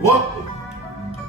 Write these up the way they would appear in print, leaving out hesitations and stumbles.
Welcome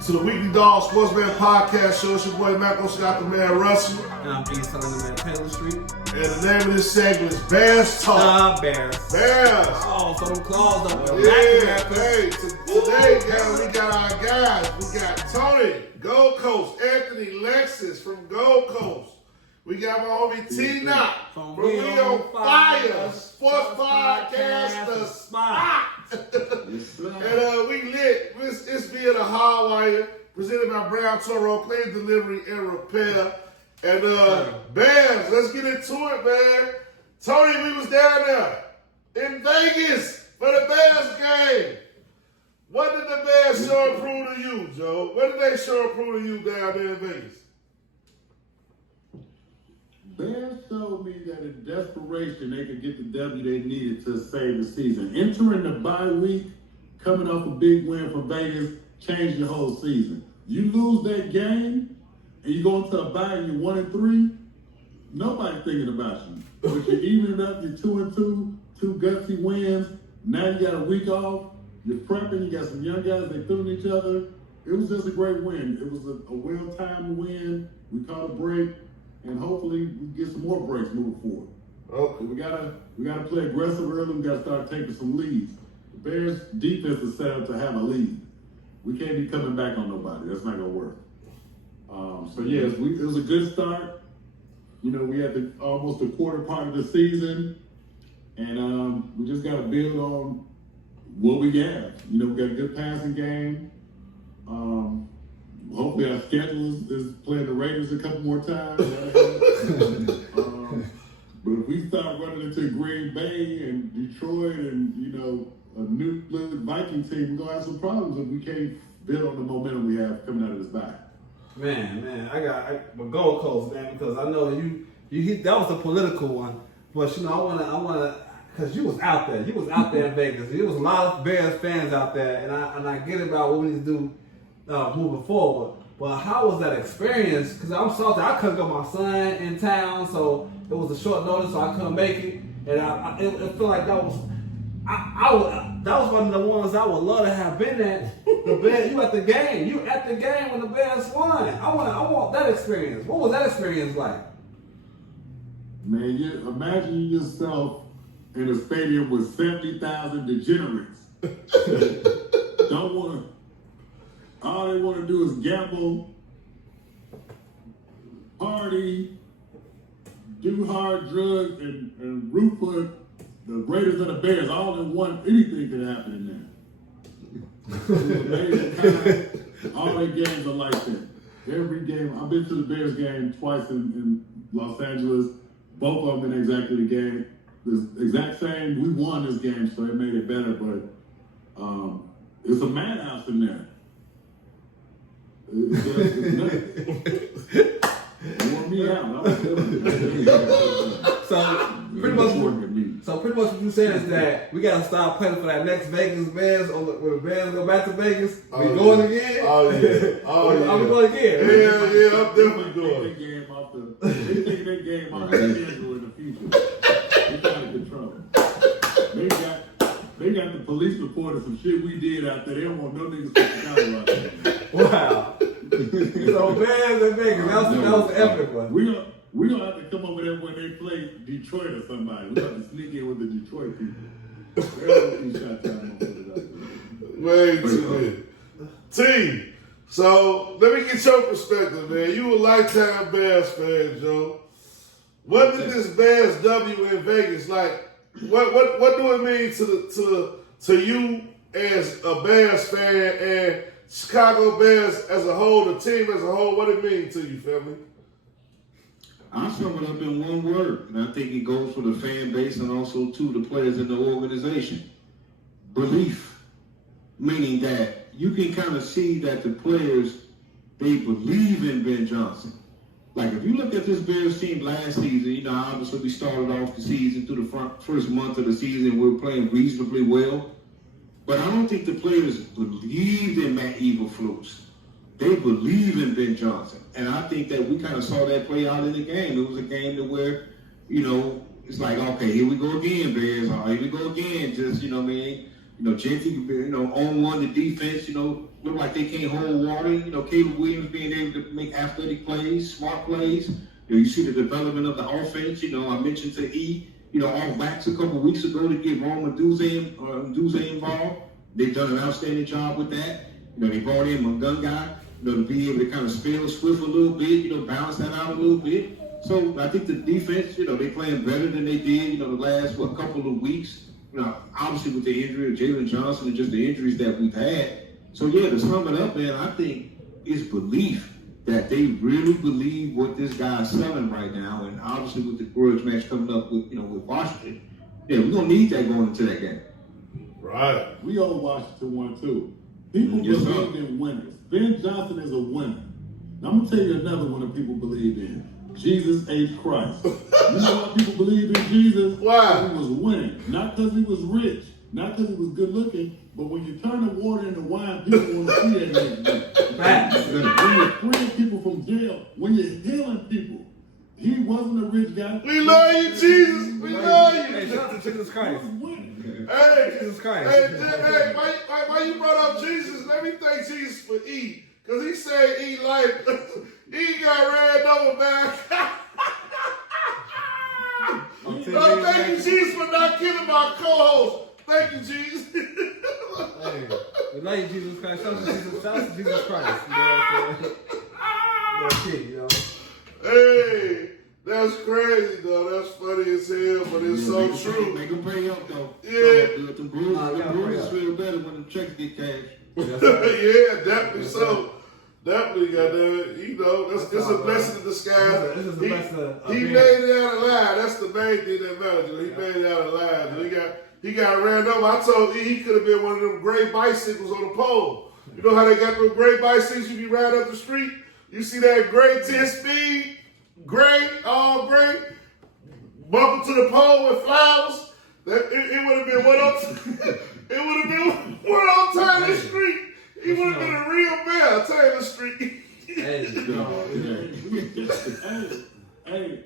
to the Weekly Dog Sportsman Podcast Show. It's your boy Malcolm Scott, the man Russell. And I'm being Salim, the man Taylor Street. And the name of this segment is Bears Talk. Bears. Bears. Oh, so them claws up there. Yeah, hey, today, guys, we got our guys. We got Tony, Gold Coast, Anthony, Lexus from Gold Coast. We got my homie T.knott from We On Fire, Sports Podcast, The Spot. And we lit. It's via the Hardwire, presented by Brown Toro, Clean Delivery and Repair. And Bears, let's get into it, man. Tony, we was down there in Vegas for the Bears game. What did the Bears show and prove to you, Joe? What did they show and prove to you down there in Vegas? Bears showed me that in desperation they could get the W they needed to save the season. Entering the bye week, coming off a big win for Vegas, changed the whole season. You lose that game, and you go into a bye and you're 1-3, nobody thinking about you. But you're evening up, you're 2-2, two gutsy wins. Now you got a week off, you're prepping, you got some young guys, they feeling each other. It was just a great win. It was a well-timed win. We caught a break. And hopefully we get some more breaks moving forward. Okay. We gotta play aggressive early. We gotta start taking some leads. The Bears defense is set up to have a lead. We can't be coming back on nobody. That's not gonna work. It was a good start. You know, we had almost a quarter part of the season, and we just gotta build on what we have. You know, we got a good passing game. Hopefully our schedule is playing the Raiders a couple more times. But if we start running into Green Bay and Detroit and, you know, a new Viking team, we're going to have some problems if we can't build on the momentum we have coming out of this bye. Man, I Gold Coast, man, because I know you hit, that was a political one. But, you know, I want to, because you was out there. You was out there in Vegas. There was a lot of Bears fans out there, and I get about what we need to do moving forward. But how was that experience? Because I'm salty. I couldn't go, my son in town, so it was a short notice, so I couldn't make it. And it felt like that was one of the ones I would love to have been at. The Bears, you at the game. You at the game when the Bears won. I want that experience. What was that experience like? Man, imagine yourself in a stadium with 70,000 degenerates. All they want to do is gamble, party, do hard drugs, and root for the Raiders and the Bears. All in one. Anything could happen in there. All their games are like that. Every game. I've been to the Bears game twice in Los Angeles. Both of them in exactly the game. The exact same. We won this game, so it made it better. But it's a madhouse in there. It's wore me out. So pretty much what you said is that we gotta start planning for that next Vegas Bears, or when the Bears go back to Vegas. We going again? Oh yeah. Are we going again? Yeah, I'm definitely going. They take that game off the schedule in the future. It's out of control. They got the police reporting some shit we did out there. They don't want no niggas to come out there. Wow. So Bears and Vegas, that was the epic one. We gonna have to come over there when they play Detroit or somebody. We have to sneak in with the Detroit people. Way too good. T, so let me get your perspective, man. You a lifetime Bears fan, Joe. What did this Bears W in Vegas like? What do it mean to you as a Bears fan and Chicago Bears as a whole, the team as a whole? What it mean to you, family? I'll sum it up in one word, and I think it goes for the fan base and also to the players in the organization. Belief. Meaning that you can kind of see that the players, they believe in Ben Johnson. Like, if you look at this Bears team last season, you know, obviously we started off the season through the first month of the season, we were playing reasonably well. But I don't think the players believed in Matt Eberflus. They believe in Ben Johnson. And I think that we kind of saw that play out in the game. It was a game to where, you know, it's like, okay, here we go again, Bears. Here we go again. Just, you know what I mean? Gentry, on one the defense, look like they can't hold water. Caleb Williams being able to make athletic plays, smart plays. You see the development of the offense. I mentioned to E, off backs a couple weeks ago to get Rome Duze involved. They've done an outstanding job with that. They brought in Mungungai, to be able to kind of spell Swift a little bit, balance that out a little bit. So I think the defense, they playing better than they did, the last couple of weeks. Obviously with the injury of Jalen Johnson and just the injuries that we've had. So yeah, to sum it up, man, I think it's belief that they really believe what this guy's selling right now, and obviously with the grudge match coming up with with Washington, yeah, we're gonna need that going into that game. Right. We owe Washington one too. People believe in winners. Ben Johnson is a winner. Now, I'm gonna tell you another one that people believe in. Jesus H. Christ. You know why people believe in Jesus? Why? He was winning. Not because he was rich, not because he was good looking, but when you turn the water into wine, people want to see that. When you're freeing people from jail, when you're healing people, he wasn't a rich guy. We love you, Jesus. We love you. Hey, shout out to Jesus Christ. Hey, Jesus Christ. Hey, why you brought up Jesus? Let me thank Jesus for E. Because he said E life. E got ran over, man. Thank you, Jesus, for not killing my co-host. Thank you, Jesus. Hey, we love you, Jesus Christ. Shout out to Jesus Christ. You know what I'm saying? Hey, that's crazy, though. That's funny as hell, but it's so true. Make them pray up, though. Yeah. The bruises feel better when the checks get cashed. Yeah, definitely so. Definitely, goddamn it. It's a blessing in disguise. This is the best He made it out alive. That's the main thing that matters. He made it out alive. He got ran over. I told he could have been one of them gray bicycles on the pole. You know how they got those gray bicycles you be riding up the street? You see that gray 10-speed, all gray, bumping to the pole with flowers? It would have been one on Taylor Street. He would have been a real man, Taylor Street. Hey,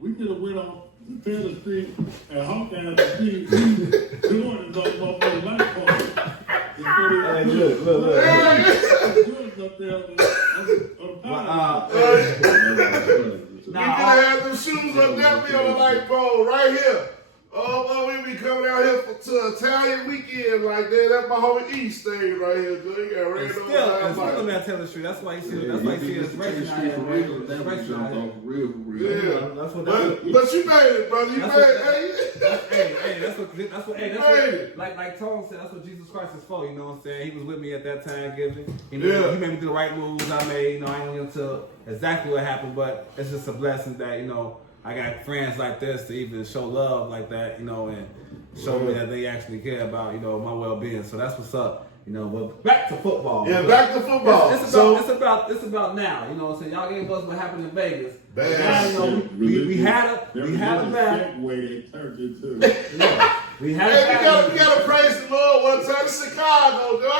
we could have went on Taylor Street and honked at the street doing it on the light pole. Hey, look. We could have had them shoes up definitely on the light pole right here. Oh, we be coming out here to Italian weekend like that. That's my homie East staying right here. Dude. He got ran over. Still on that Taylor Street. That's why you see this racing out here. Yeah. But you made it, brother. You made it. Like Tone said, that's what Jesus Christ is for. You know what I'm saying? He was with me at that time, giving. He made me do the right moves I made. I ain't gonna tell exactly what happened, but it's just a blessing that I got friends like this to even show love like that, and show me that they actually care about, my well-being. So that's what's up, But back to football. Yeah, back to football. It's about now. You know what I'm saying? Y'all gave us what happened in Vegas. Now, we had a bad. We gotta praise the Lord one time. It's Chicago, dude. I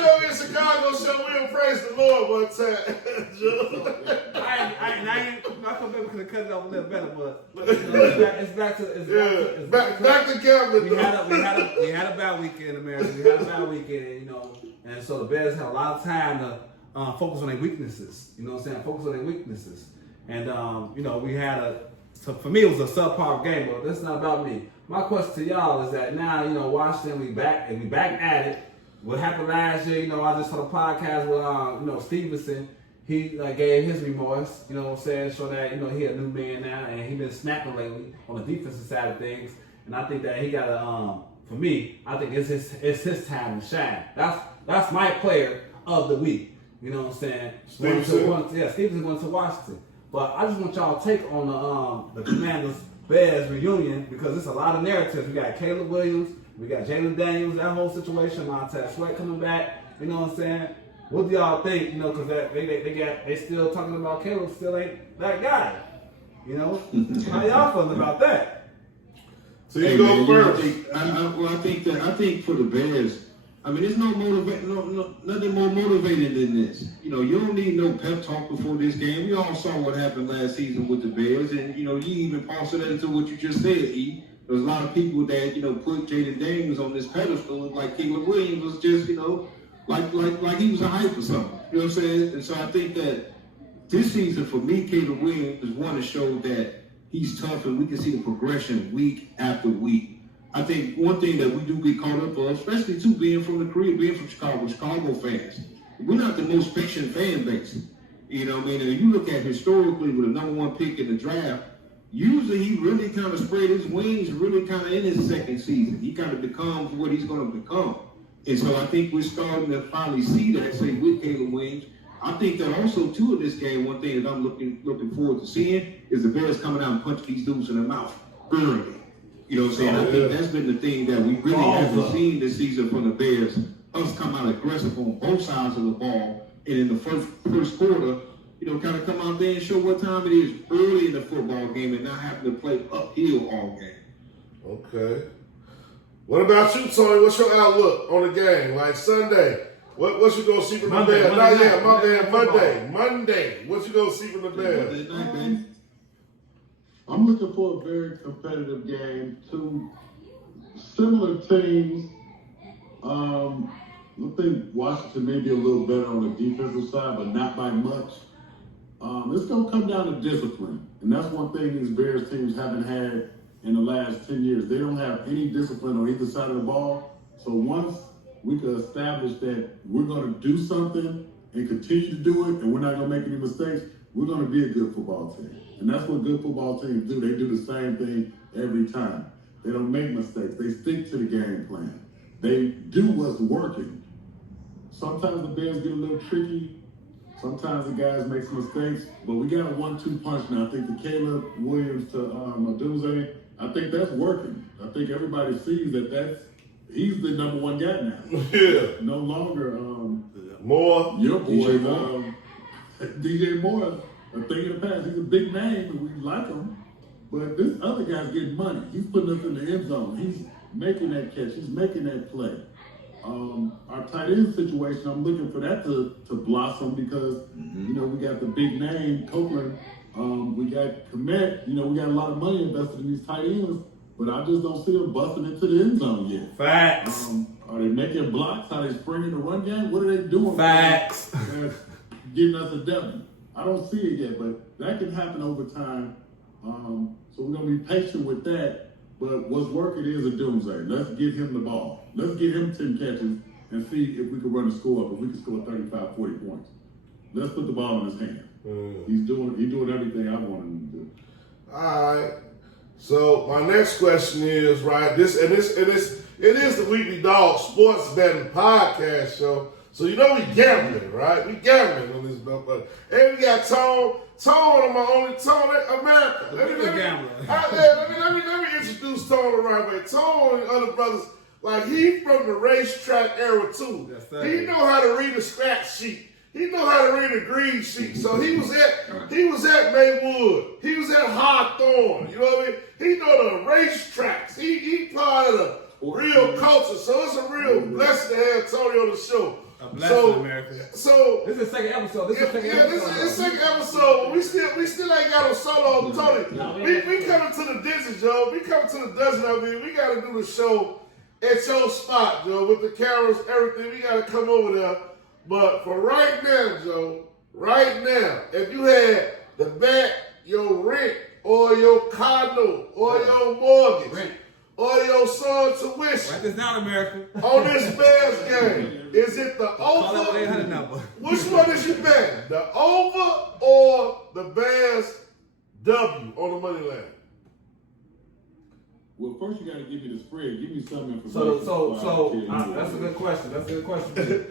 know in Chicago, so we'll praise the Lord one time. I thought we could have cut it off a little better, but it's back to Kevin. We had a bad weekend in America. We had a bad weekend, and so the Bears had a lot of time to focus on their weaknesses. You know what I'm saying? Focus on their weaknesses, and we had so for me it was a subpar game, but that's not about me. My question to y'all is that now, Washington, we back at it. What happened last year, I just saw a podcast with, Stevenson. He gave his remorse, you know what I'm saying, so that, he a new man now, and he been snapping lately on the defensive side of things. And I think that he got for me, I think it's his time to shine. That's my player of the week. You know what I'm saying? Stevenson going to Washington. But I just want y'all to take on the Commanders Bears reunion because it's a lot of narratives. We got Caleb Williams, we got Jalen Daniels, that whole situation, Montez Sweat coming back. You know what I'm saying? What do y'all think? Because they still talking about Caleb still ain't that guy. How y'all feeling about that? So you go first. I think for the Bears, there's nothing more motivated than this. You don't need no pep talk before this game. We all saw what happened last season with the Bears, and you even parcel that into what you just said, E. There's a lot of people that, put Jaden Daniels on this pedestal, like Caleb Williams was just, like he was a hype or something. You know what I'm saying? And so I think that this season for me, Caleb Williams is one to show that he's tough and we can see the progression week after week. I think one thing that we do get caught up on, especially too being from the Korea, being from Chicago fans, we're not the most patient fan base. You know what I mean? And if you look at historically with the #1 pick in the draft, usually he really kind of spread his wings really kind of in his second season. He kind of becomes what he's going to become. And so I think we're starting to finally see that, say, with Caleb Williams. I think that also, too, in this game, one thing that I'm looking forward to seeing is the Bears coming out and punching these dudes in the mouth early. You know what I'm saying? I think that's been the thing that we really haven't seen this season from the Bears. Us come out aggressive on both sides of the ball. And in the first quarter, kind of come out there and show what time it is early in the football game and not having to play uphill all game. Okay. What about you, Tony? What's your outlook on the game? Like Sunday, what you gonna see from the Bears? Monday. What you gonna see from the Bears? I'm looking for a very competitive game. Two similar teams. I think Washington may be a little better on the defensive side, but not by much. It's going to come down to discipline. And that's one thing these Bears teams haven't had in the last 10 years. They don't have any discipline on either side of the ball. So once we can establish that we're going to do something and continue to do it, and we're not going to make any mistakes, we're going to be a good football team. And that's what good football teams do. They do the same thing every time. They don't make mistakes. They stick to the game plan. They do what's working. Sometimes the Bears get a little tricky. Sometimes the guys make some mistakes, but we got a 1-2 punch now. I think the Caleb Williams to Odunze, I think that's working. I think everybody sees that he's the #1 guy now. Yeah. No longer Moore. your boy, DJ Moore. DJ Moore, a thing in the past. He's a big name and we like him, but this other guy's getting money. He's putting us in the end zone. He's making that catch. He's making that play. Our tight end situation, I'm looking for that to blossom because, we got the big name, Copeland. We got Komet. We got a lot of money invested in these tight ends, but I just don't see them busting into the end zone yet. Facts. Are they making blocks? Are they springing the run game? What are they doing? Facts. That's getting us a W. I don't see it yet, but that can happen over time. So we're going to be patient with that. But what's working is Odunze. Let's get him the ball. Let's get him 10 catches and see if we can run the score up, if we can score 35, 40 points. Let's put the ball in his hand. He's doing everything I want him to do. All right. So my next question is, right, it is the Weekly Dog Sports Betting Podcast show. So we gambling, right? We gambling on this motherfucker. And we got Tone, one of my only Tone in America. Let me introduce Tone the right way. Tone and other brothers, like he from the racetrack era too. Yes, sir. He know how to read the scratch sheet. He know how to read the green sheet. So he was at Maywood. He was at Hawthorne. You know what I mean? He know the racetracks. He part of the real culture. So it's a real blessing to have Tony on the show. A blessing, America. So this is the second episode. This is the second episode. We still ain't got no solo on Tony. We coming to the Disney, Joe. We coming to the desert. I mean, we got to do the show at your spot, Joe, with the cameras, everything. We got to come over there. But for right now, Joe, if you had to bet your rent or your condo or your mortgage or your son's tuition write this down, America, on this Bears game, is it the over? 800 number. Which one is you betting? The over or the Bears W on the money line? Well, first you got to give me the spread. Give me some information. So that's a good question.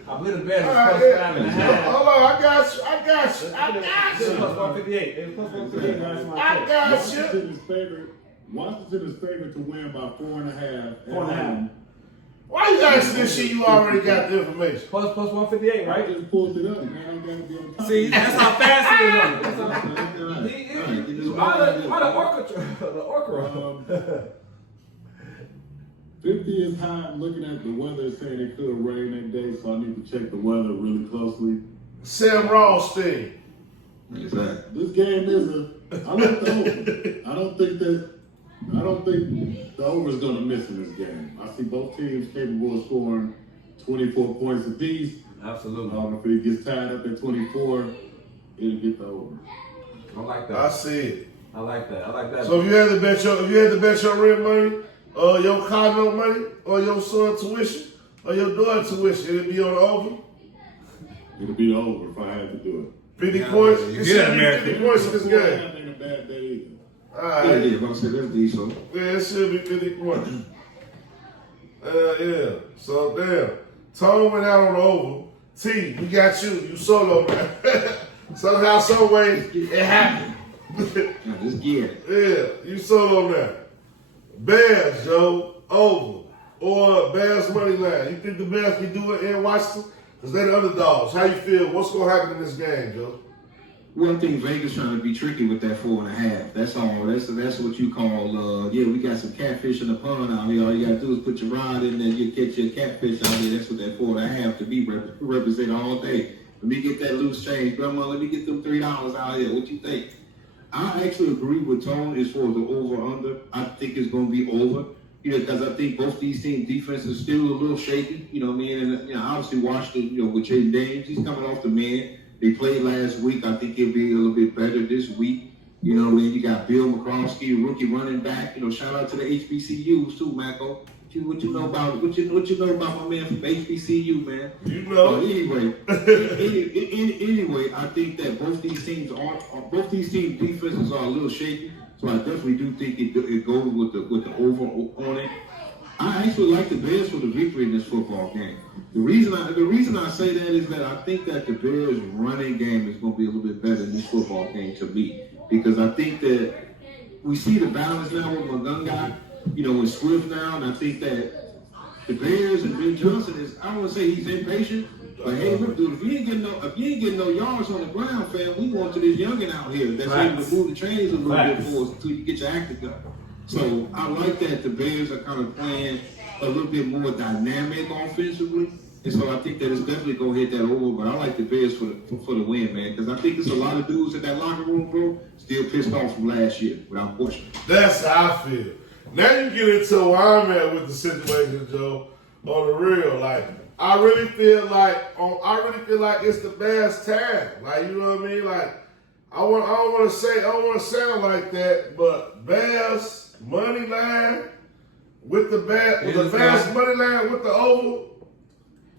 I believe the Bears All is right, plus 5.5. Hold on, I got you. It's plus 158. It's plus 158. I got you. Washington is favored to win by 4.5. 4.5. Why you asking this shit? You already got the information. Plus 158, I right? just pulled it up, man. I got to be on top. See, that's how fast he is running. The orchestra. 50 is high. I'm looking at the weather, saying it could rain that day, so I need to check the weather really closely. Sam Rothstein. Exactly. This game is I like the over. I don't think that I don't think the over is going to miss in this game. I see both teams capable of scoring 24 points apiece. Absolutely. If it gets tied up at 24, it'll get the over. I like that. I see it. I like that. I like that. So if you had to bet your rent money, or your car note money, or your son tuition, or your daughter tuition, it'd be on the over. It'll be the over if I had to do it. 50 points. You It get should be American. 50 points in this game. Ain't a bad bet either. All Yeah, right. yeah, but I said that's decent. Yeah, it should be 50 points. Yeah. So damn. Tone went out on the over. T, we got you. You solo, man. Somehow, some way, it happened. Now, just get it. Yeah, you solo now. Bears, Joe, over. Or Bears money line. You think the Bears can do it in Washington? Because they're the underdogs. How you feel? What's going to happen in this game, Joe? Well, I think Vegas trying to be tricky with that 4.5. That's all. That's what you call. We got some catfish in the pond out here. All you gotta do is put your rod in there, you catch your catfish out here. That's what that 4.5 to be represent all day. Let me get that loose change, Grandma. Let me get them $3 out here. What you think? I actually agree with Tone as far as the over/under. I think it's going to be over. Because I think both these teams' defense is still a little shaky. You know what I mean? And obviously Washington, with Jaden Daniels, he's coming off the man. They played last week. I think he'll be a little bit better this week. You know what I mean? You got Bill McCroskey, rookie running back. Shout out to the HBCUs too, Mako. What you know about my man from HBCU, man? You know. Anyway, I think that both these teams' defenses are a little shaky. So I definitely do think it goes with the over on it. I actually like the Bears for the victory in this football game. The reason I say that is that I think that the Bears' running game is going to be a little bit better in this football game to me, because I think that we see the balance now with Magunga, with Swift now, and I think that the Bears and Ben Johnson is, I don't want to say he's impatient, but hey, look, dude, if you ain't getting no yards on the ground, fam, we going to this youngin' out here that's able to move the chains a little bit for us until you get your act together. So I like that the Bears are kind of playing a little bit more dynamic offensively, and so I think that it's definitely gonna hit that over. But I like the Bears for the win, man, because I think there's a lot of dudes in that locker room, bro, still pissed off from last year, without question. That's how I feel. Now you get into where I'm at with the situation, Joe. On the real, like I really feel like it's the Bears' time. Like, you know what I mean? Like I don't want to sound like that, but Bears money line with the Bears money line with the over.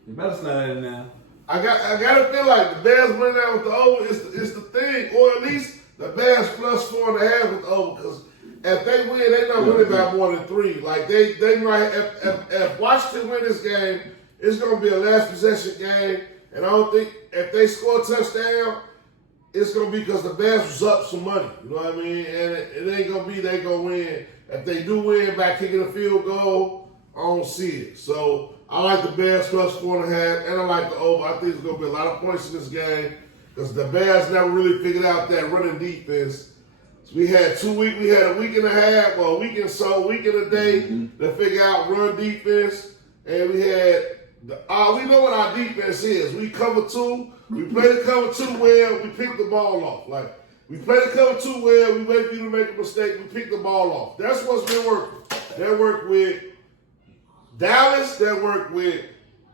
You better slide in now. I gotta feel like the Bears money line with the over is the thing, or at least the Bears plus 4.5 with the over. Because if they win, they not winning by more than 3. Like they might. If Washington win this game, it's gonna be a last possession game, and I don't think if they score a touchdown, it's gonna be because the Bears was up some money. You know what I mean? And it ain't gonna be they gonna win. If they do win by kicking a field goal, I don't see it. So I like the Bears plus 4.5, and I like the over. I think there's gonna be a lot of points in this game because the Bears never really figured out that running defense. So we had a week and a half, or a week and a day to figure out run defense, and we had we know what our defense is. We cover 2. We play the cover 2 well. We pick the ball off. Like, we play the cover 2 well. We wait for you to make a mistake. We pick the ball off. That's what's been working. That worked with Dallas. That worked with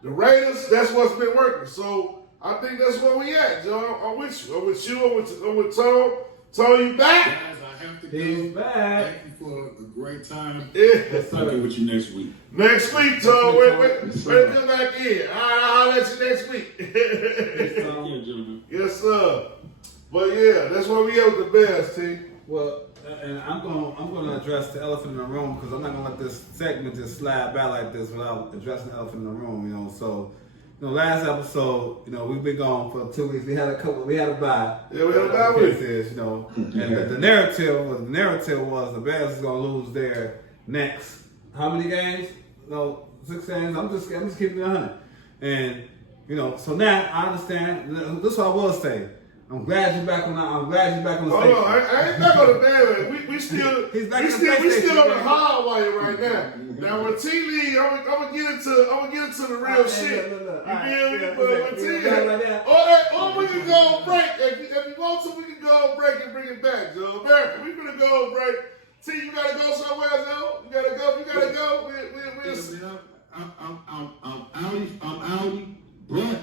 the Raiders. That's what's been working. So I think that's where we at, Joe. I'm with you. I'm with Tone. Tone, you back? Guys, I have to go. He's back. Thank you for a great time. Yeah. I'll be with you next week. Next week, Tone. Wait to come back in. All right, I'll let you next week. Yeah, gentlemen. Yes, sir. But yeah, that's where we at with the Bears, team. Well, and I'm gonna address the elephant in the room, because I'm not gonna let this segment just slide by like this without addressing the elephant in the room. So, last episode, we've been gone for 2 weeks. We had a bye. Yeah, we had a bye week. And the narrative was the Bears is gonna lose their next how many games? 6 games. I'm just keeping it 100. And so now I understand. This is what I will say. I'm glad you're back on the station. Hold on, I ain't back on the bandwagon. We still on the hardwire right now. Now when T league, I'm gonna get into the real shit. Look. You feel me? But when T Like that. or we can go on break. If you want to, we can go on break and bring it back, Joe. America, we gonna go on break. T, you gotta go somewhere, though. You gotta go. You gotta go. I'm out, but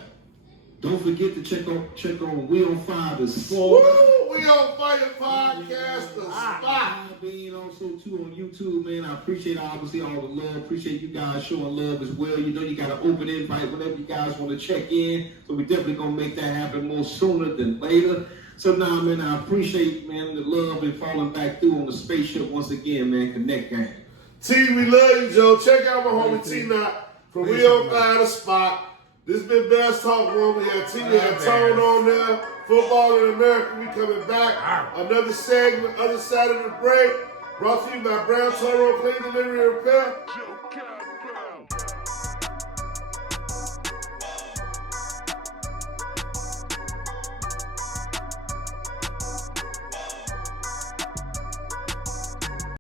don't forget to check on We on Fire the Sport. Woo! We on Fire Podcast, the spot. Being also too on YouTube, man. I appreciate obviously all the love. Appreciate you guys showing love as well. You know you got an open invite whenever you guys want to check in. So we definitely gonna make that happen more sooner than later. So now, man, I appreciate, man, the love and falling back through on the spaceship once again, man. Connect gang. T, we love you, Joe. Check out my homie T.knott from We on Fire the Spot. This been Best Talk Room. We had T, we had Tone on there. Football in America, we coming back. Another segment, other side of the break. Brought to you by Brown Toro Clean Delivery and Repair.